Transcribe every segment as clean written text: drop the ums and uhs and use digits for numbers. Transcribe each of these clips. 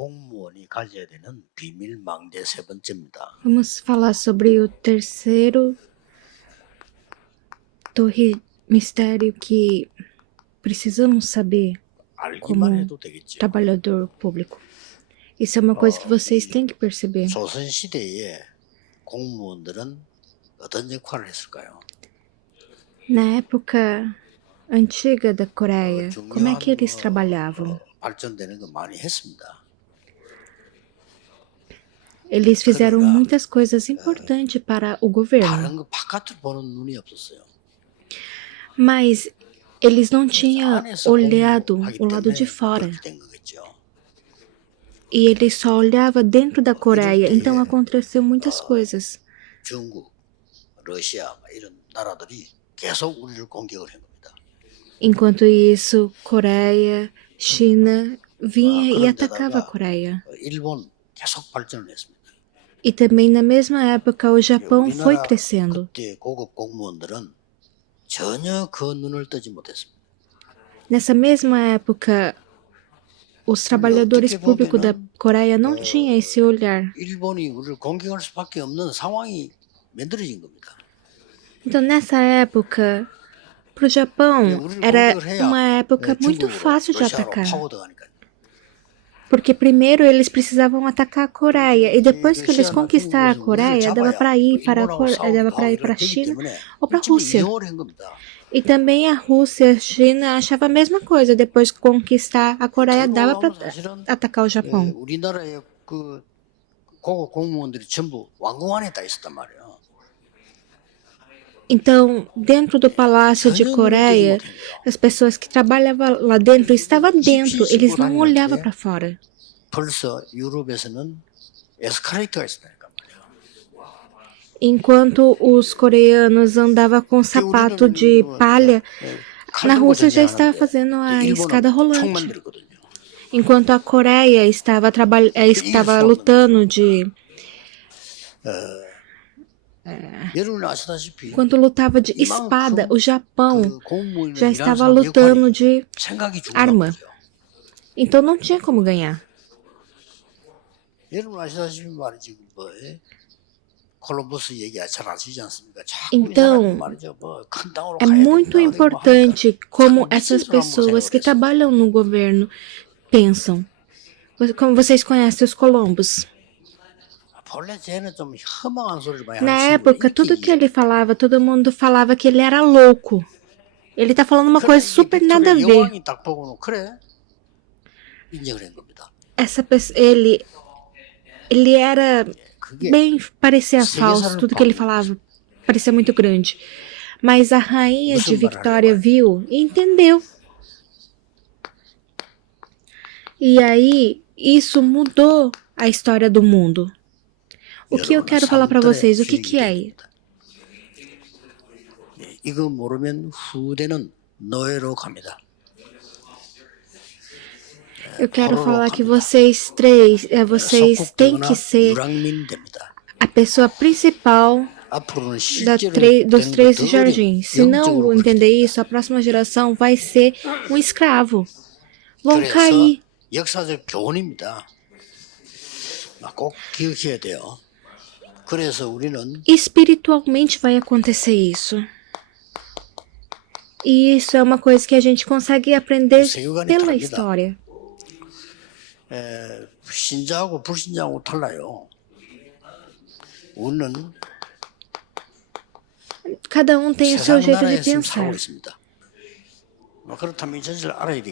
공무원이 가져야 되는 비밀 망대 세 번째입니다. Vamos falar sobre o terceiro torre mistério que precisamos saber 알기만 como 해도 되겠죠. trabalhador público. Isso é uma coisa que vocês têm que perceber. 조선 시대에 공무원들은 어떤 역할을 했을까요? Na época antiga da Coreia, como é que eles trabalhavam? 발전되는 거 많이 했습니다. Eles fizeram muitas coisas importantes para o governo, 다른 거 바깥을 보는 눈이 없었어요. mas eles não tinham 안에서 olhado 공부하기 o lado 때문에 de fora. 그렇게 된 거겠죠. E ele só olhava dentro da Coreia, então aconteceu muitas coisas. 중국, 러시아 이런 나라들이 계속 우리를 공격을 한 겁니다. Enquanto isso, Coreia, China vinha e atacava a Coreia. 일본 계속 발전을 했습니다. E também na mesma época o Japão foi 우리나라 crescendo. 그때 고급 공무원들은 전혀 그 눈을 뜨지 못했습니다. Nessa mesma época, os trabalhadores públicos da Coreia não tinham esse olhar. 일본이 우리를 공격할 수밖에 없는 상황이 만들어진 겁니다. Então nessa época, para o Japão, era uma época muito fácil de 러시아로 atacar. 파고들어가니까. Porque primeiro eles precisavam atacar a Coreia e depois que eles conquistaram a Coreia, dava para ir para a China ou para a Rússia. E também a Rússia e a China achavam a mesma coisa. Depois de conquistar a Coreia, dava para atacar o Japão. 우리나라의 그 고급 공무원들이 전부 왕궁 안에 다 있었단 말이에요. Então, dentro do Palácio de Coreia, as pessoas que trabalhavam lá dentro estavam dentro, eles não olhavam para fora. 벌써 유럽에서는 에스컬레이터가 있었다니까 말이에요. Enquanto os coreanos andavam com sapato de palha, na Rússia já estava fazendo a escada rolante. Enquanto a Coreia estava lutando Quando lutava de espada, o Japão já estava lutando de arma. Então não tinha como ganhar. Então, é muito importante como essas pessoas que trabalham no governo pensam. Como vocês conhecem os Colombos. Na época, tudo que ele falava, todo mundo falava que ele era louco. Ele está falando uma coisa super nada a ver. Essa pessoa, ele era bem, parecia falso, tudo que ele falava parecia muito grande. Mas a rainha de Victória viu e entendeu. E aí, isso mudou a história do mundo. O que eu quero falar para vocês? O que é? 이거 모르면 후대는 노예로 갑니다. Eu quero falar que vocês têm que ser a pessoa principal dos três jardins. Se não entender isso, a próxima geração vai ser um escravo. Vão cair. 역사적 교훈입니다. 꼭 기억해야 돼요. 그래서 우리는 espiritualmente vai acontecer isso. E isso é uma coisa que a gente consegue aprender pela história. 신자하고 불신자하고 달라요. 우리는 cada um tem o seu jeito de pensar.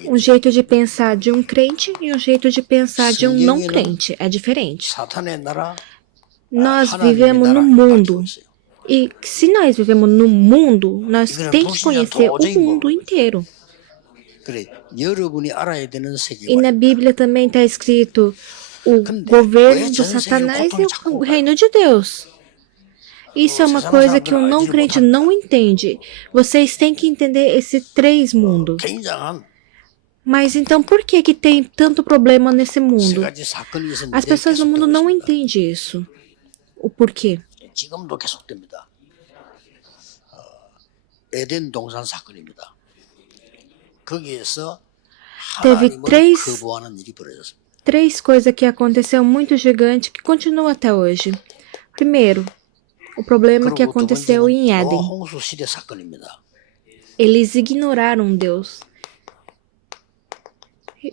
Um jeito de pensar de um crente e um jeito de pensar de um não crente. É diferente. Nós vivemos no mundo. E se nós vivemos no mundo, nós temos que conhecer o mundo inteiro. E na Bíblia também está escrito o governo de Satanás e o reino de Deus. Isso é uma coisa que um não crente não entende. Vocês têm que entender esses três mundos. Mas então por que tem tanto problema nesse mundo? As pessoas no mundo não entendem isso. O porquê? Teve 3 coisas que aconteceu muito gigante que continua até hoje. Primeiro, o problema que 그리고 두 aconteceu 번째는 em Éden. 노홍수 시대 사건입니다. Eles ignoraram Deus.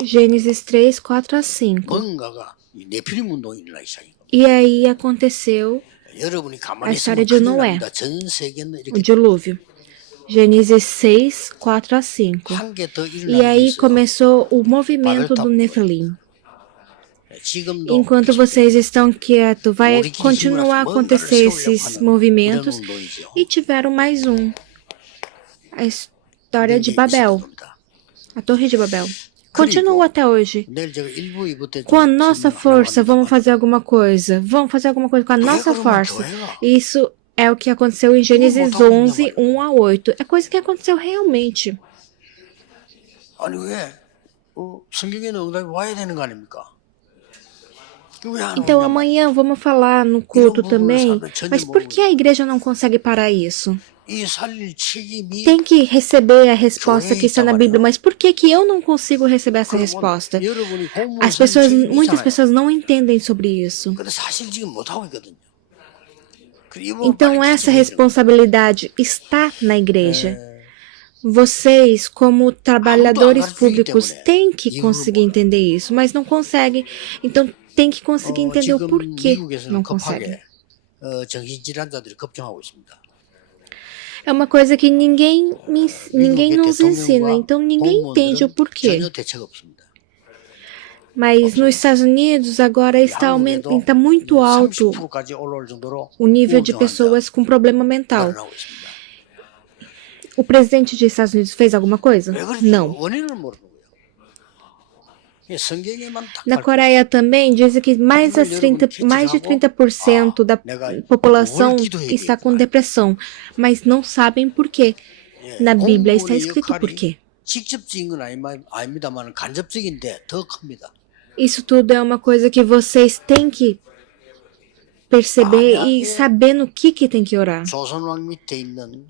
Gênesis 3, 4 a 5. 뭔가가 이 네피림 운동이 일어나기 시작인 겁니다. E aí aconteceu 여러분이 a 가만히 história 있으면 de 큰일 Noé, 납니다. 전 세계는 o 이렇게 dilúvio. Gênesis 6, 4 a 5. 한 개 더 E 일어나는 게 aí 있어요. começou o movimento do Nefilim. 지금도 Enquanto vocês estão quietos, vai 우리끼리 힘을 continuar a 합쳐 뭔가를 acontecer 세우려고 esses 하는 이런 movimentos. 운동이죠. E tiveram mais um. A história de 이게 Babel. 있었던 겁니다. A Torre de Babel. Continua até hoje. 내일 제가 1부, 2부 때 Com a 좀 nossa 설명하려고 força, 합니다. vamos fazer alguma coisa. Vamos fazer alguma coisa com a nossa 그러면 força. 교회가 Isso é o que aconteceu em Gênesis 11, 1 a 8. É coisa que aconteceu realmente. 아니 왜 성경에는 응답이 와야 되는 거 아닙니까? 왜안 Então 오냐? amanhã vamos falar no culto também. Mas por que a igreja não consegue parar isso? 이 살릴 책임이 Tem que receber a resposta que está na Bíblia. Mas por que que eu não consigo receber essa resposta? 여러분이 공무원 As pessoas, 살릴 muitas 책임이잖아요. pessoas não entendem sobre isso. 근데 사실 지금 못 하고 있거든요. Então essa responsabilidade está na igreja. Vocês, como trabalhadores públicos, têm que conseguir entender isso, mas não conseguem. Então tem que conseguir entender o porquê não conseguem. 정신질환자들이 걱정하고 있습니다. É uma coisa que ninguém nos ensina, então ninguém entende o porquê. 전혀 대책 없습니다. Mas nos Estados Unidos agora está muito alto 30%까지 올라올 정도로 o nível de 우울증 pessoas com problema mental. 늘어나고 있습니다. O presidente dos Estados Unidos fez alguma coisa? 왜 그런지 Não. 원인을 모르는 거예요. 이게 성경에만 딱 Na Coreia também dizem que mais de 30% da população está com depressão, mas não sabem por quê. Na Bíblia está escrito por quê. 직접적인 건 아닙니다만 간접적인데 더 큽니다. Isso tudo é uma coisa que vocês têm que perceber e saber no que tem que orar. 조선왕 밑에 있는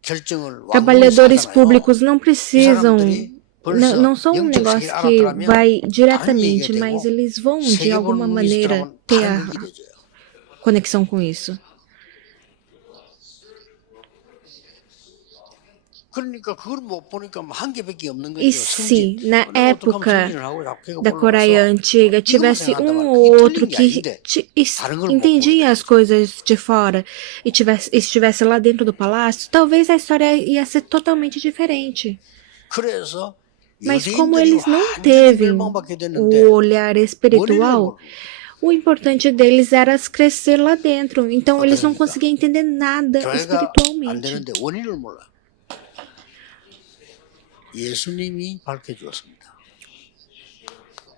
결정을 Trabalhadores 왕궁에서 públicos não precisam, 사람들이 벌써 não são um 영적 negócio 세계를 que 알았더라면 vai 다른 diretamente, 얘기가 mas 되고 eles vão de 세계 alguma 보는 maneira 사람은 ter 다른 a 얘기 되죠. conexão com isso. 그러니까 그걸 못 보니까 한 개밖에 없는 거죠. E se na 어떻게 하면 época 승진을 하고 학교가 da Coreia 올라가서 antiga tivesse um ou outro que entendia as coisas de fora e estivesse lá dentro do palácio, talvez a história ia ser totalmente diferente. 그래서 Mas como eles não 완전히 teve 멸망받게 됐는데 o olhar espiritual, o importante deles era crescer lá dentro. Então eles não conseguiam entender nada 교회가 안 espiritualmente. 되는데 원인을 몰라. 예수님이 밝혀주었습니다.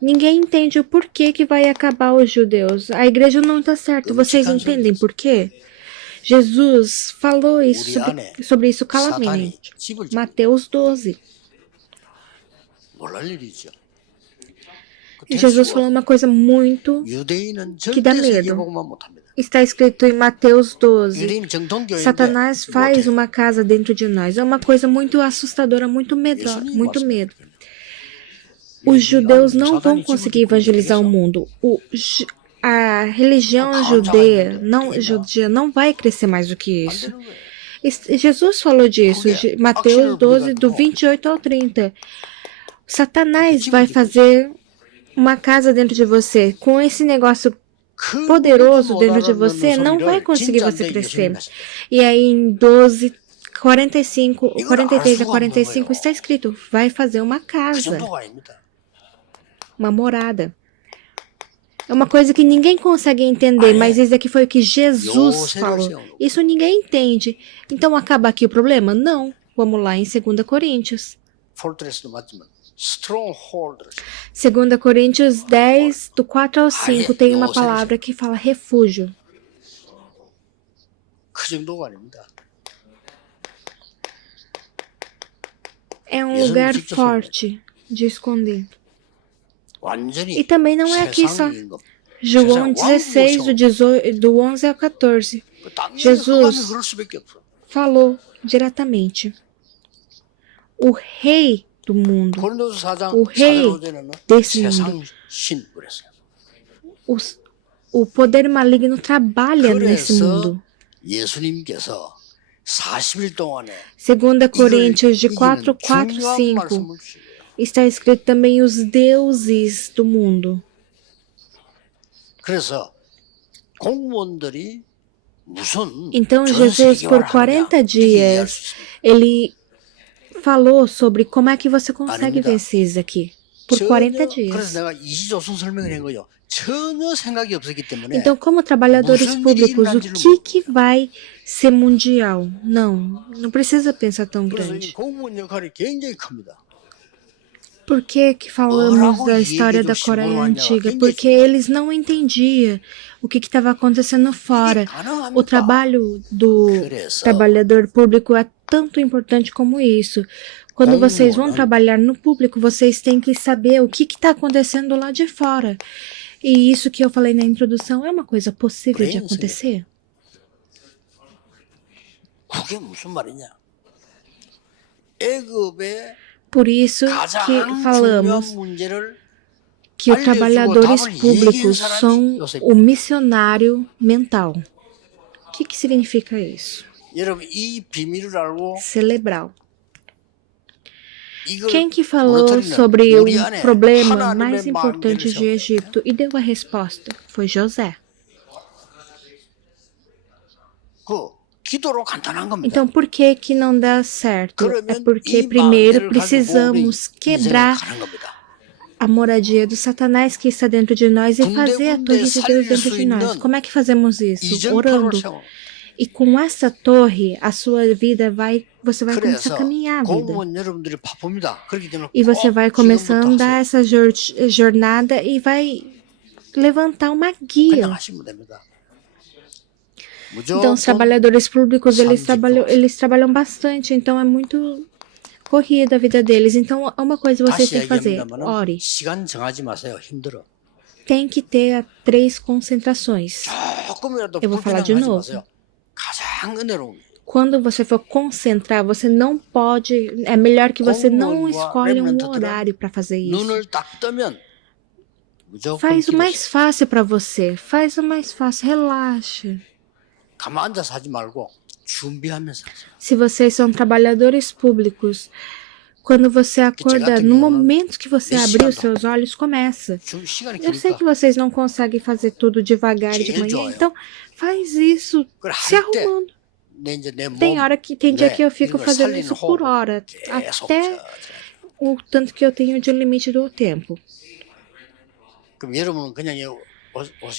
Ninguém entende o porquê que vai acabar os judeus. A igreja não está certa. Vocês entendem por quê? Jesus falou isso sobre isso claramente. Mateus 12. 몰랄 일이죠. Jesus falou uma coisa muito 유대인은 que dá 절대 medo. 세계복음만 못합니다. Está escrito em Mateus 12. 유대인은 정통교회인데 Satanás faz 못해요. uma casa dentro de nós. É uma coisa muito assustadora, muito medo. Os judeus não vão conseguir evangelizar o mundo. A religião judia não vai crescer mais do que isso. Jesus falou disso, Mateus 12, do 28 ao 30. Satanás vai fazer uma casa dentro de você. Com esse negócio poderoso dentro de você, não vai conseguir você crescer. E aí em 12, 45, 43 a 45 está escrito, vai fazer uma casa, uma morada. É uma coisa que ninguém consegue entender, mas isso aqui foi o que Jesus falou. Isso ninguém entende. Então acaba aqui o problema? Não. Vamos lá em 2 Coríntios. 2 Coríntios 10, do 4 ao 5, tem uma palavra que fala refúgio. É um lugar forte de esconder. E também não é aqui só. João 16, do 11 ao 14. Jesus falou diretamente. O rei do mundo, o rei desse mundo, 신 그랬어요. O poder maligno trabalha nesse mundo. 그래서 예수님께서 40일 동안에 2 Coríntios de 이기는 4, 4, 중요한 5 말씀을 주세요. está escrito também os deuses do mundo. 그래서 공무원들이 무슨 Então 전 Jesus, por 세계화를 40 하느냐 이렇게 얘기할 dias, 수 있습니다. ele falou sobre como é que você consegue 아닙니다. vencer isso aqui. Por 40 그래서 dias. 내가 이시조선 설명을 한 거죠. 전혀 생각이 없었기 때문에 Então, como trabalhadores 무슨 일이 públicos, o 일어난지를 que vai ser mundial? Não precisa pensar tão 그래서 이 grande. 공무원 역할이 굉장히 큽니다. Por que que falamos da história da Coreia Antiga? Porque eles não entendiam o que estava acontecendo fora. O trabalho do trabalhador público é tanto importante como isso. Quando vocês vão trabalhar no público, vocês têm que saber o que está acontecendo lá de fora. E isso que eu falei na introdução é uma coisa possível de acontecer? 그게 무슨 말이냐? 애굽의 Por isso que 가장 falamos 중요한 문제를 que os trabalhadores públicos são o missionário mental. O que significa isso? 여러분 이 비밀을 알고 Cerebral. 이걸 Quem que falou 무너뜨리는 sobre o 우리 안에 problema mais 하나님의 importante 마음대로 de Egito e deu a resposta? Foi José. 그 기도로 간단한 겁니다. Então, por que que não dá certo? É 그러면 porque 이 primeiro 마음대로 가지고 우리 precisamos 인생을 quebrar 가는 겁니다. a moradia do Satanás que está dentro de nós e fazer a torre de Deus dentro de nós. Como é que fazemos isso? Orando. E com essa torre, a sua vida você vai começar a caminhar a vida. 공무원 여러분들이 바쁩니다. 그렇기 때문에 E você vai começar a 지금부터 andar essa jornada e vai levantar uma 그냥 guia. 하시면 됩니다. Então, os trabalhadores públicos, eles trabalham bastante, então é muito corrida a vida deles. Então, uma coisa vocês têm que fazer, ore. 시간 정하지 마세요. 힘들어. Tem que ter 3 concentrações. 조금이라도 Eu vou falar de 불편하지 novo. 마세요. 가장 은혜로운 Quando você for concentrar, você não pode. É melhor que você não escolha um horário para fazer isso. 눈을 딱 뜨면 무조건 Faz o 기도하세요. mais fácil para você. Faz o mais fácil. Relaxa. 가만 앉아서 하지 말고 준비하면서 하세요. Se vocês são trabalhadores públicos, quando você acorda, no momento que você abrir os seus olhos, começa. 시간이 Eu sei 기니까 que vocês não conseguem fazer tudo devagar de manhã, então faz isso se arrumando. Tem dia que eu fico fazendo isso por hora, até o tanto que eu tenho de limite do tempo.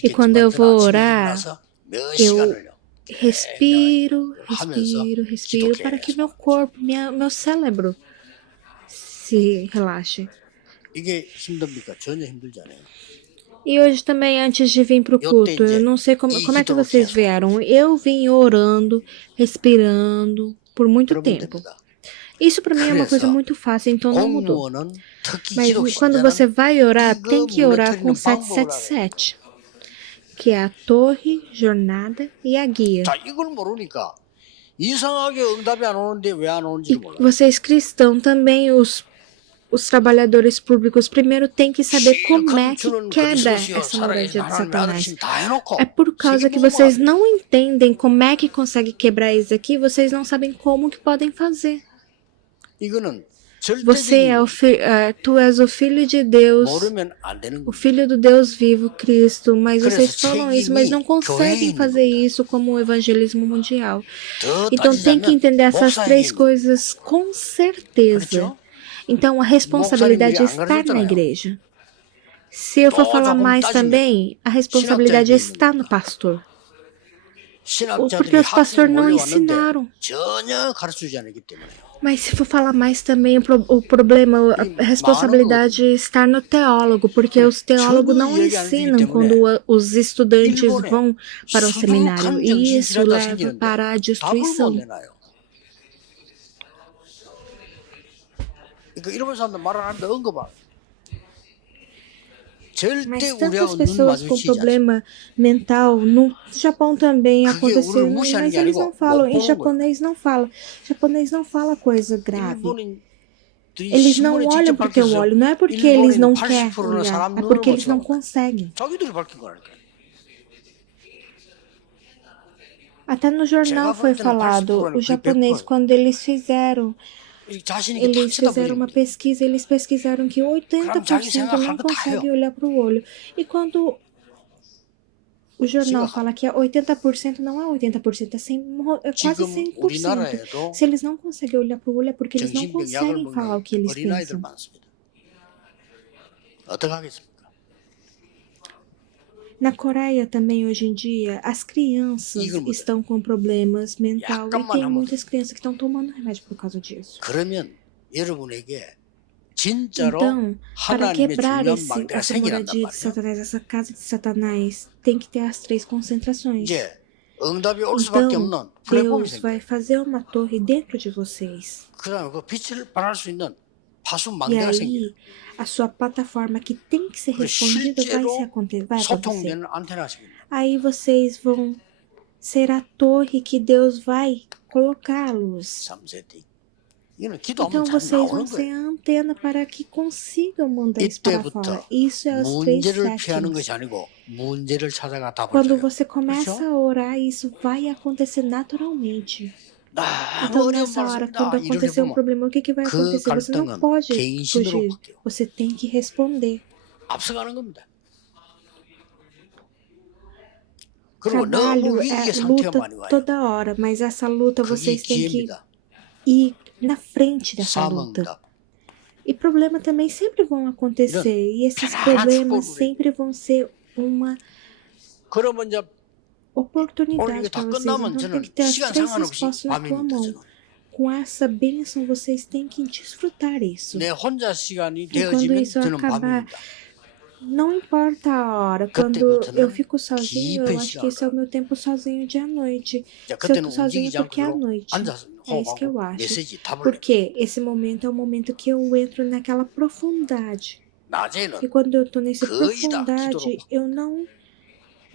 E quando eu vou orar, eu respiro para que meu corpo, meu cérebro se relaxe. 이게 힘듭니까? 전혀 힘들지 않아요. E hoje também, antes de vir para o culto, eu não sei como é que vocês vieram. Eu vim orando, respirando por muito tempo. Isso para mim é uma coisa muito fácil, então não mudou. Mas quando você vai orar, tem que orar com 777, que é a torre, jornada e a guia. 자, 이걸 모르니까 이상하게 응답이 안 오는데 왜 안 오는지 E 몰라. vocês cristãos também, os trabalhadores públicos, primeiro tem que saber como é que quebra essa moradia de Satanás. É por causa que vocês não entendem como é que consegue quebrar isso aqui, vocês não sabem como que podem fazer. Você tu és o Filho de Deus, o Filho do Deus vivo, Cristo, mas vocês falam isso, mas não conseguem fazer isso como o evangelismo mundial. Então tem que entender essas 3 coisas com certeza. Então, a responsabilidade está na igreja. Se eu for falar mais também, a responsabilidade está no pastor. Porque os pastores não ensinaram. Mas se for falar mais também, o problema, a responsabilidade está no teólogo, porque os teólogos não ensinam quando os estudantes vão para o seminário. E isso leva para a destruição. Mas tantas pessoas com problema mental, no Japão também aconteceu, mas eles não falam, em japonês não fala. Japonês não fala coisa grave. 이것들이 Eles não 신문에 olham 직접 para o teu 밝혀서 olho, não é porque eles 일본인 não querem 80%는 olhar, 사람 é 눈으로 porque 못 eles não 들어가요. conseguem. 자기들이 밝힌 거라니까. Até no jornal 제가 foi 볼 때는 falado, 80%는 os 거의 japoneses, 100%예요. quando 자신 있게 탁 eles fizeram uma 쳐다보니까. pesquisa, eles pesquisaram que 그럼 자기 80% 생각할 não 거 다 consegue 해요. olhar para o olho. E quando o jornal 심각하고. fala que é 80%, não é 80%, é quase 지금 100%. 우리나라에도 Se eles não conseguem olhar para o olho, é porque eles não 정신병 약을 conseguem falar o 먹는 que eles 어린아이들 pensam. 많습니다. 어떻게 하겠습니까? Na Coreia também, hoje em dia, as crianças 이걸 못해요. estão com problemas mental e 약간만 tem 하면 muitas crianças que estão tomando remédio por causa disso. 그러면 여러분에게 진짜로 Então, para 하나님의 quebrar 중요한 망대가 essa 생겨난단 moradia de 말이에요. Satanás, essa casa de Satanás, tem que ter as 3 concentrações. 이제 응답이 올 수밖에 Então, 없는 플랫폼이 Deus 생겨요. vai fazer uma torre dentro de vocês. 그다음에 그 빛을 발할 수 있는 파수 E 망대가 생겨요. aí, a sua plataforma que tem que ser 그리고 respondida vai 실제로 acontecer. 소통되는 안테나가 생겨요. Aí vocês vão ser a torre que Deus vai colocar a luz. 3세대. 이거는 기도하면 Então 잘 vocês vão 나오는 ser 거예요. a antena para que consigam mandar isso para fora. 이때부터 Isso é os 3 문제를 피하는 settings. 것이 아니고 문제를 찾아가 답을 Quando 줘요. você começa 그렇죠? a orar, isso vai acontecer naturalmente. 너무 Então, 어려운 nessa hora, 말씀이다. quando 이렇게 acontecer um 보면 problema, o que vai 그 acontecer? Você não 갈등은 pode 개인 신으로 fugir. 바뀌어. Você tem que responder. 앞서가는 겁니다. 그리고 너무 Trabalho 위기의 é 상태가 luta 많이 와요. toda hora, mas essa luta 그게 vocês têm que 기회입니다. ir na frente dessa luta. 사망답. E problemas também sempre vão acontecer. E esses problemas sempre vão ser uma 그러면 이제 오늘 oportunidade 이거 다 para vocês. 끝나면 Então tem 저는 que ter as 시간 3 상관없이 respostas na tua 밤입니다. mão. 저는. Com essa bênção, vocês têm que desfrutar isso. 내 혼자 시간이 E quando 되어지면 isso 저는 acabar, 밤입니다. não importa a hora. Quando 그때부터는 eu fico sozinho, eu 깊은 acho que esse é o meu tempo sozinho de à noite. 자, Se eu 그때는 tô sozinho 움직이지 é porque é à 않고 noite. 앉아서 É isso que eu 호흡하고 acho. 메시지 답을 해요. Porque esse momento é o momento que eu entro naquela profundidade. 낮에는 E quando eu tô nessa 거의 다 profundidade, 기도로 eu não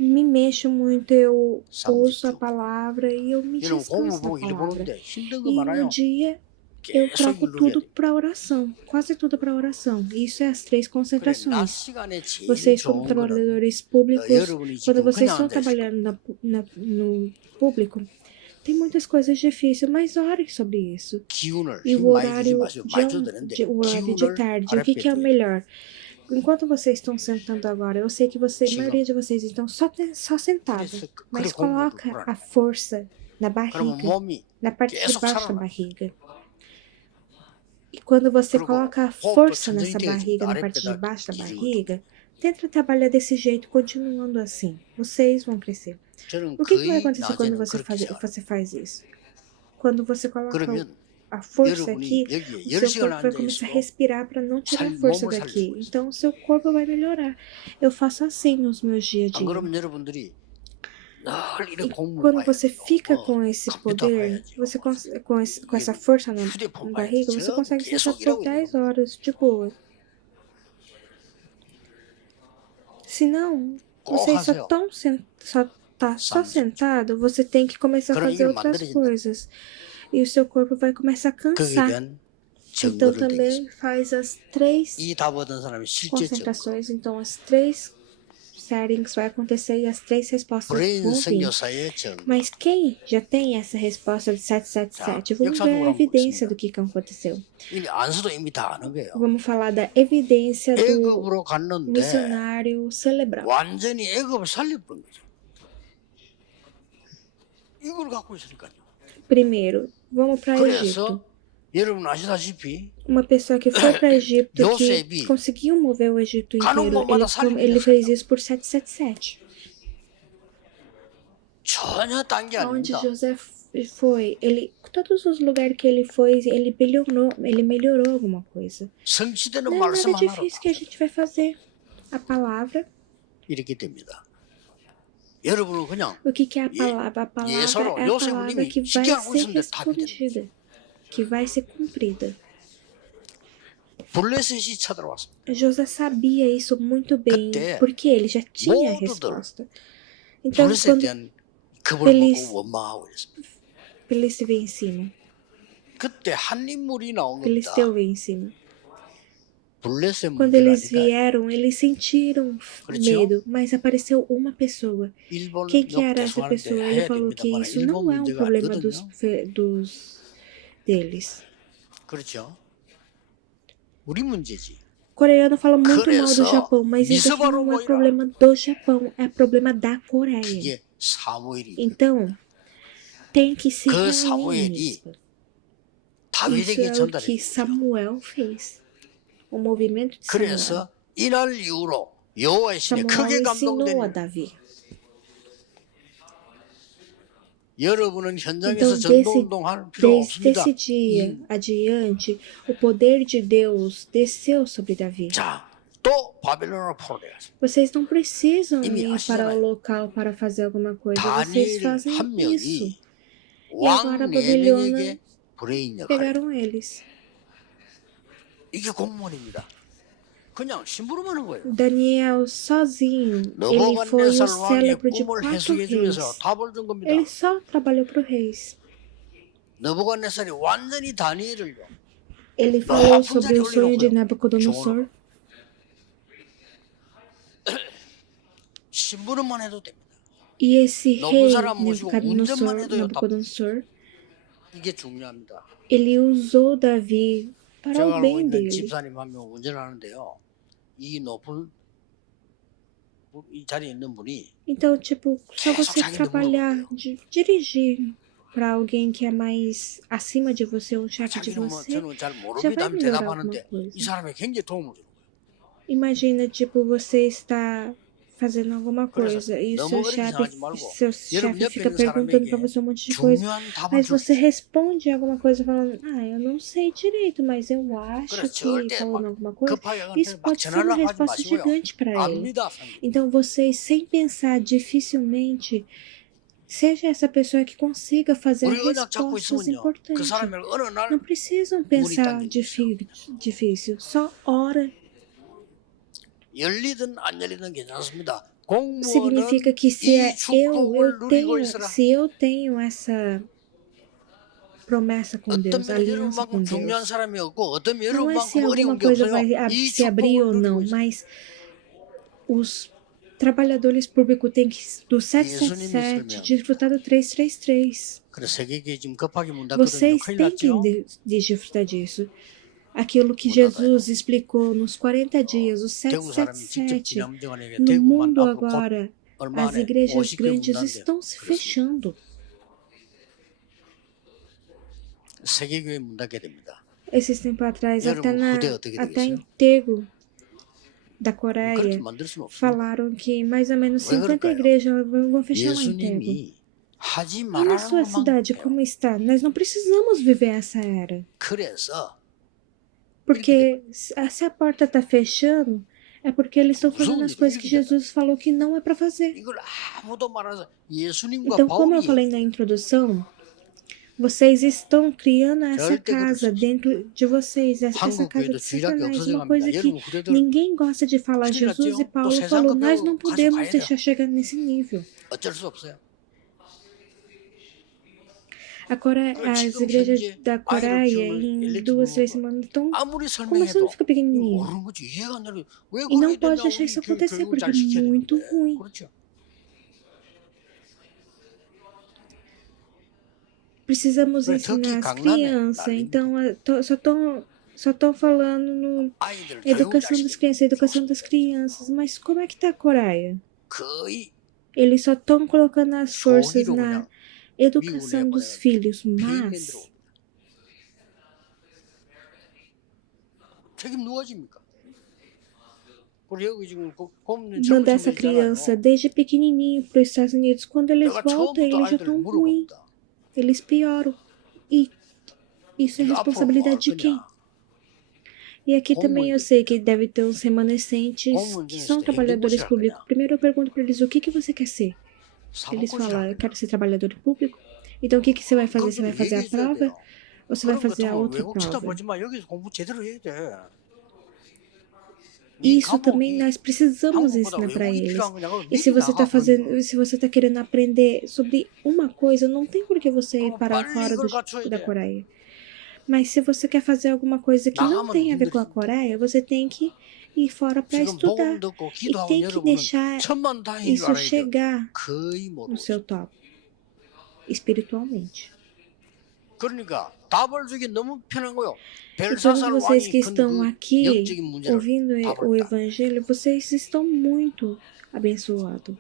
me mexo muito, eu ouço a 30초. palavra e eu me 이런 descanso 공부 보고 na 일 palavra. 보는데 힘든 거 E 많아요. no dia eu 계속 troco 일을 해야 tudo 돼. para oração, quase tudo para oração. Isso é as 3 그래, 낮 concentrações. 시간에 제일 Vocês, como 좋은 거는 trabalhadores públicos, 여러분이 quando 지금 vocês 그냥 estão 앉아 있을 trabalhando no público, tem muitas coisas difíceis, mas orem sobre isso. 기운을 E 힘 o 많이 주지 horário 마시고 많이 줘도 되는데 o horário de 기운을 tarde, o 아랫배에 que é o 둬요. melhor? Enquanto vocês estão sentando agora, eu sei que vocês, a 지금. maioria de vocês estão só sentados, 그래서 mas 그래 공부를 coloca 보라는 a força na 그러면 barriga, 몸이 na parte de 계속 baixo da 살아나. barriga. E quando você 그리고 coloca a 호흡도 força 천천히 nessa 되게 barriga, na parte de 아랫배다 baixo da 기르고 barriga, tenta trabalhar desse jeito, continuando assim. Vocês vão crescer. 저는 O que vai 거의 acontecer quando 낮에는 그렇게 생각해요. você faz isso? Quando você coloca 그러면 a força 여러분이 aqui, 여기에 o seu 10시간 corpo vai 앉아 começar a 있어 respirar para não tirar a força 몸을 daqui. 살리고 있어. Então, o seu corpo vai melhorar. Eu faço assim nos meus dia a 안 dia. 그러면 여러분들이 늘 E 이렇게 공부 quando 봐야 você 돼요. fica com esse 컴퓨터 poder, 봐야지. você com essa força na 휴대폰 barriga, 봐야지. você consegue sentar 계속 por 일하고 있는 10 horas de boa. Se não, 꼭 você 하세요. tá só 30초. sentado, você tem que começar a 그럼 fazer 이걸 outras 만들어진다. coisas. E o seu corpo vai começar a 거기에 cansar. 대한 Então 증거를 também 드리겠습니다. faz as 3 이 답 얻은 사람이 실제 증거. concentrações. Então as 3 settings vai acontecer e as 3 respostas 브레인 vão vir. 선교사의 증거. Mas quem já tem essa resposta de 777, vamos 역사적으로 ver a 한번 evidência 보겠습니다. do que aconteceu. 이 안수도 이미 다 아는 거예요. Vamos falar da evidência do 애굽으로 갔는데 missionário cerebral. 완전히 애굽을 살려버린 거죠. 이걸 갖고 있으니까요. Primeiro, vamos para Egito. 그래서 여러분 아시다시피 Uma pessoa que foi para Egito, 요셉이 que conseguiu mover o Egito 가는 inteiro, 곳마다 살리는 ele 거였어요. fez isso por 777. 전혀 딴 게 Onde 아닙니다. José foi, todos os lugares que ele foi, ele melhorou alguma coisa. 성취되는 Não é 말씀 nada 하나로 difícil que a gente vai fazer. A palavra, 이렇게 됩니다. 여러분은 그냥 o que é a palavra? A palavra 예서로 é a 요셉을 palavra 이미 que vai 쉽게 알고 ser 있었는데 답이 되는 respondida, que vai ser cumprida. 블레셋이 쳐들어왔습니다. José sabia isso muito bem, 그때 porque ele já tinha a 모두들 resposta. Então, 블레셋에 quando 대한 겁을 eles- 보고 원망하고 있습니다. eles se vêm em cima, 그때 한 인물이 나온 겁니다. Filisteu veio em cima. 블레셋 Quando eles 문제라니까. vieram, eles sentiram 그렇죠? medo, mas apareceu uma pessoa. 일본 Quem que era essa 역대수하는데 pessoa? Ele 해야 falou que 됩니다만 isso 일본 não é um 문제가 problema 아니거든요. deles. 그렇죠? 우리 문제지. O coreano fala muito mal do 그래서 Japão, mas isso aqui 미스바로 não é 모이라. problema do Japão, é problema da Coreia. 그게 사무엘이. Então, tem que se 그 reunir 사무엘이 nisso. Isso 다윗에게 é o que 전달했죠. Samuel fez. O movimento de Samuel. 그래서 이날 이후로 여호와의 신에 크게 Samuel ensinou a 감동된 Davi. 여러분은 현장에서 Então, 전도운동할 필요 desde 없습니다. esse dia adiante, o poder de Deus desceu sobre Davi. 자, 또 바벨론으로 포로되었습니다. Vocês não precisam 이미 ir para 아시잖아요. o local para fazer alguma coisa. Vocês 다니엘 fazem 한 isso. 명이 agora a 왕 Babilônia 4명에게 불의인 역할을 Pegaram eles. 이게 공무원입니다. 그냥 심부름하는 거예요. Daniel sozinho, ele foi o 느부갓네살 왕의 cérebro de 꿈을 4 해석해 reis. 주면서 답을 준 겁니다. Ele só trabalhou para os reis. 느부갓네살이 완전히 다니엘을요. Ele falou 높은 sobre 자리에 o sonho de 올려놓고요. Nabucodonosor. 심부름만 해도 됩니다. E esse 높은 rei 사람 모시고 운전만 해도요. Nabucodonosor, 이게 중요합니다. ele usou Davi para 제가 o 알고 bem 있는 dele. 집사님 한 명 운전하는데요. 이 높은 이 자리에 있는 분이 Então, tipo, só 계속 você 자기 trabalhar, 눈으로 dirigir para alguém que é mais acima de você, um chefe de 자기는 뭐 você, 저는 잘 já 모릅니다 vai 하면 melhorar alguma 대답하는데 coisa. 이 사람이 굉장히 도움을 주는 거예요. Imagina, tipo, você está fazendo alguma 그래서 coisa e o 너무 seu 어렵게 chefe, 생각하지 말고 seu 여러분 chefe 옆에 fica 있는 perguntando para 사람에게 você um monte de coisa, 중요한 답을 mas você 줄 responde alguma coisa falando, eu não sei direito, mas eu acho 그래서 que 절대 falando 막 alguma coisa, 급하게 isso 하는데 막 pode ser uma 전하려고 하지 resposta 마시고요. gigante para ele. 압니다. 사람이. Então vocês, sem pensar dificilmente, seja essa pessoa que consiga fazer 우리 언약 잡고 respostas 있으면요. 그 importantes. 사람을 어느 날 Não precisam pensar difícil, só ora. 열리든 안 열리든 괜찮습니다. 공무원은 Significa que se 이 é 축복을 누리고 있으라. se eu tenho essa promessa com 어떤 Deus, 면에 aliança com 여러분만큼 중요한 Deus. 사람이 없고 어떤 면에 Não é se 여러분만큼 어려운 alguma 게 coisa 없어요. vai 이 se abrir ou 축복을 não, 누리고 있어요. mas os trabalhadores públicos têm que do 777 desfrutar do 333. 그래서 세계교회 지금 급하게 문 닫거든요. Vocês 큰일 têm que 났죠? desfrutar disso. Aquilo que Jesus explicou nos 40 dias, o 대구 사람이 직접 777. 지남정원에게 No 대구만 mundo 앞으로 곧 agora, 얼마 as 안에 igrejas 50개 문 grandes 닫는데요. estão se fechando. 세계교회 문 닫게 됩니다. Esses tempos atrás, 여러분, 후대 어떻게 até 되겠어요? enterro da 그렇게 Coreia, 만들 수는 없습니다. falaram que mais ou menos 왜 50 그럴까요? igrejas vão fechar o enterro. 예수님이 하지 E na sua 말라는 cidade, 것만 como está? Nós não precisamos viver essa era. 그래서 Porque se a porta está fechando, é porque eles estão fazendo as coisas que Jesus falou que não é para fazer. 이걸 아무도 말하서 예수님과 Então, como eu 바울이 falei na introdução, vocês estão criando essa casa dentro de vocês, essa 한국 casa 교회도 de 주일학교 Satanás, 없어져 uma coisa 갑니다. que 여러분 후대들 ninguém gosta de falar. 큰일 Jesus e 났죠? Paulo 또 세상 falou, 그 nós 배우 não 가지고 podemos 가야 돼요. deixar chegar nesse nível. 어쩔 수 없어요. Agora, as 지금 igrejas 현재 da 아이를 Coreia, 키우는 em 엘리트 2, 3 부모가 semanas, estão 아무리 começando 설명해도 a ficar pequenininho. 모르는 거지 이해가 안 되는 왜 E não 그래야 pode 되냐 deixar 우리 isso acontecer, 교육을 porque 잘 시켜야 é muito 되는데 ruim. 그렇죠. Precisamos 그래, ensinar 특히 as 강남에 crianças, 난립니다. então só tô falando no 아이들 교육을 잘 educação das 시켜야 crianças, educação das crianças. Mas como é que tá a Coreia? 거의 Eles só estão colocando as forças 종이로 na 그냥 educação 미국에 dos 보내면 filhos, 폐인맨 mas 들어옵니다. 책임 누가 집니까? 우리 여기 지금 고문 mandar essa criança desde pequenininho para os Estados Unidos, quando eles 내가 voltam, 처음부터 eles já 아이들을 estão ruins, 물어봅니다. eles pioram. E isso é 이거 앞으로 responsabilidade de 뭐 quem? 그냥 E aqui também eu sei que deve ter uns remanescentes que são trabalhadores públicos. Primeiro eu pergunto para eles, o que você quer ser? Eles falam, eu quero ser trabalhador público. Então o que você vai fazer? Você vai fazer a prova? Ou você vai fazer a outra 외국 prova? 쳐다보지만 여기서 공부 제대로 해야 돼. Isso também nós precisamos ensinar para eles. E se você está fazendo, se você está querendo aprender sobre uma coisa, não tem por que você ir para fora da Coreia. Mas se você quer fazer alguma coisa que não 나가면 tem a ver com a 힘들어진다. Coreia, você tem que ir fora para 지금 복음 estudar. 듣고 E 기도하고 tem que 여러분은 deixar 천만다행인 줄 isso 알아야 돼요. chegar 거의 no 모르고 seu 있어요. top, espiritualmente. 그러니까 답을 주기 너무 편한 거요. E todos 벨사살 vocês 왕이 que 건 estão 그 aqui 영적인 문제를 ouvindo o 답을 딱 Evangelho, vocês estão muito abençoados.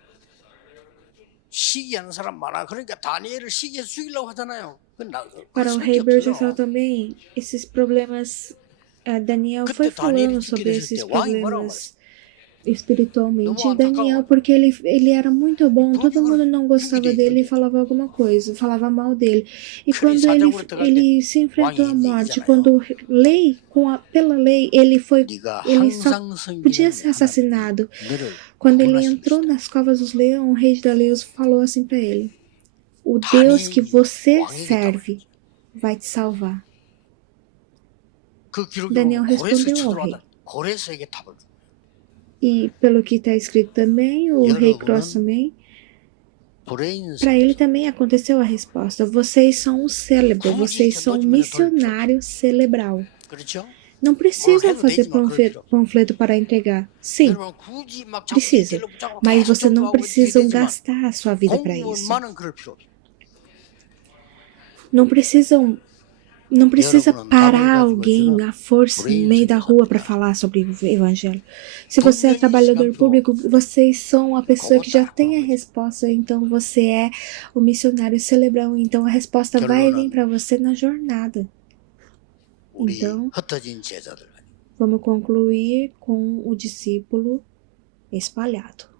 시기하는 사람 많아. 그러니까 다니엘을 시기해서 죽이려고 하잖아요. 그럴 Para o 수밖에 rei Belshazzar 없어요. também, esses problemas, Daniel foi 그때 다니엘이 falando 죽게 sobre 됐을 때 esses 왕이 뭐라고 말했어요? problemas espiritualmente. 너무 E Daniel, 안타까워. porque ele era muito bom, 불이 todo mundo não gostava 흉기대 dele e 흉기. falava alguma coisa, falava mal dele. E 칼이 quando ele, 사정으로 들어갈 때 ele se enfrentou 왕이 à morte, 이기잖아요. quando lei, pela lei, 네가 ele só 항상 podia 섬기는 ser assassinado. 하나님이 너를 Quando ele 구원하실 entrou 것이다. nas covas dos leões, o rei da leões falou assim para ele: o Deus que você 왕이기 serve vai te salvar. 그 기록이 Daniel 보면 고레스에 respondeu ao rei. 쳐들어가다 고레스에게 답을 줘. E pelo que está escrito também, o rei Cross também, 브레인 para ele também aconteceu a resposta. Vocês são um cérebro, vocês são um missionário cerebral. 그렇죠? Não precisam fazer panfleto para entregar. Sim, 여러분 굳이 막 자꾸 precisa. 이끌려 붙잡고 Mas 계속 você não 전도하고 precisa 이렇게 되지만 gastar a sua vida para isso. 공부만은 그럴 필요 없어요. Não precisa parar alguém à força no meio da rua para falar sobre o evangelho. Se você é trabalhador público, vocês são a pessoa que já tem a resposta, então você é o missionário cerebral, então a resposta vai vir para você na jornada. 우리 Então, 흩어진 제자들 vamos concluir com o discípulo espalhado.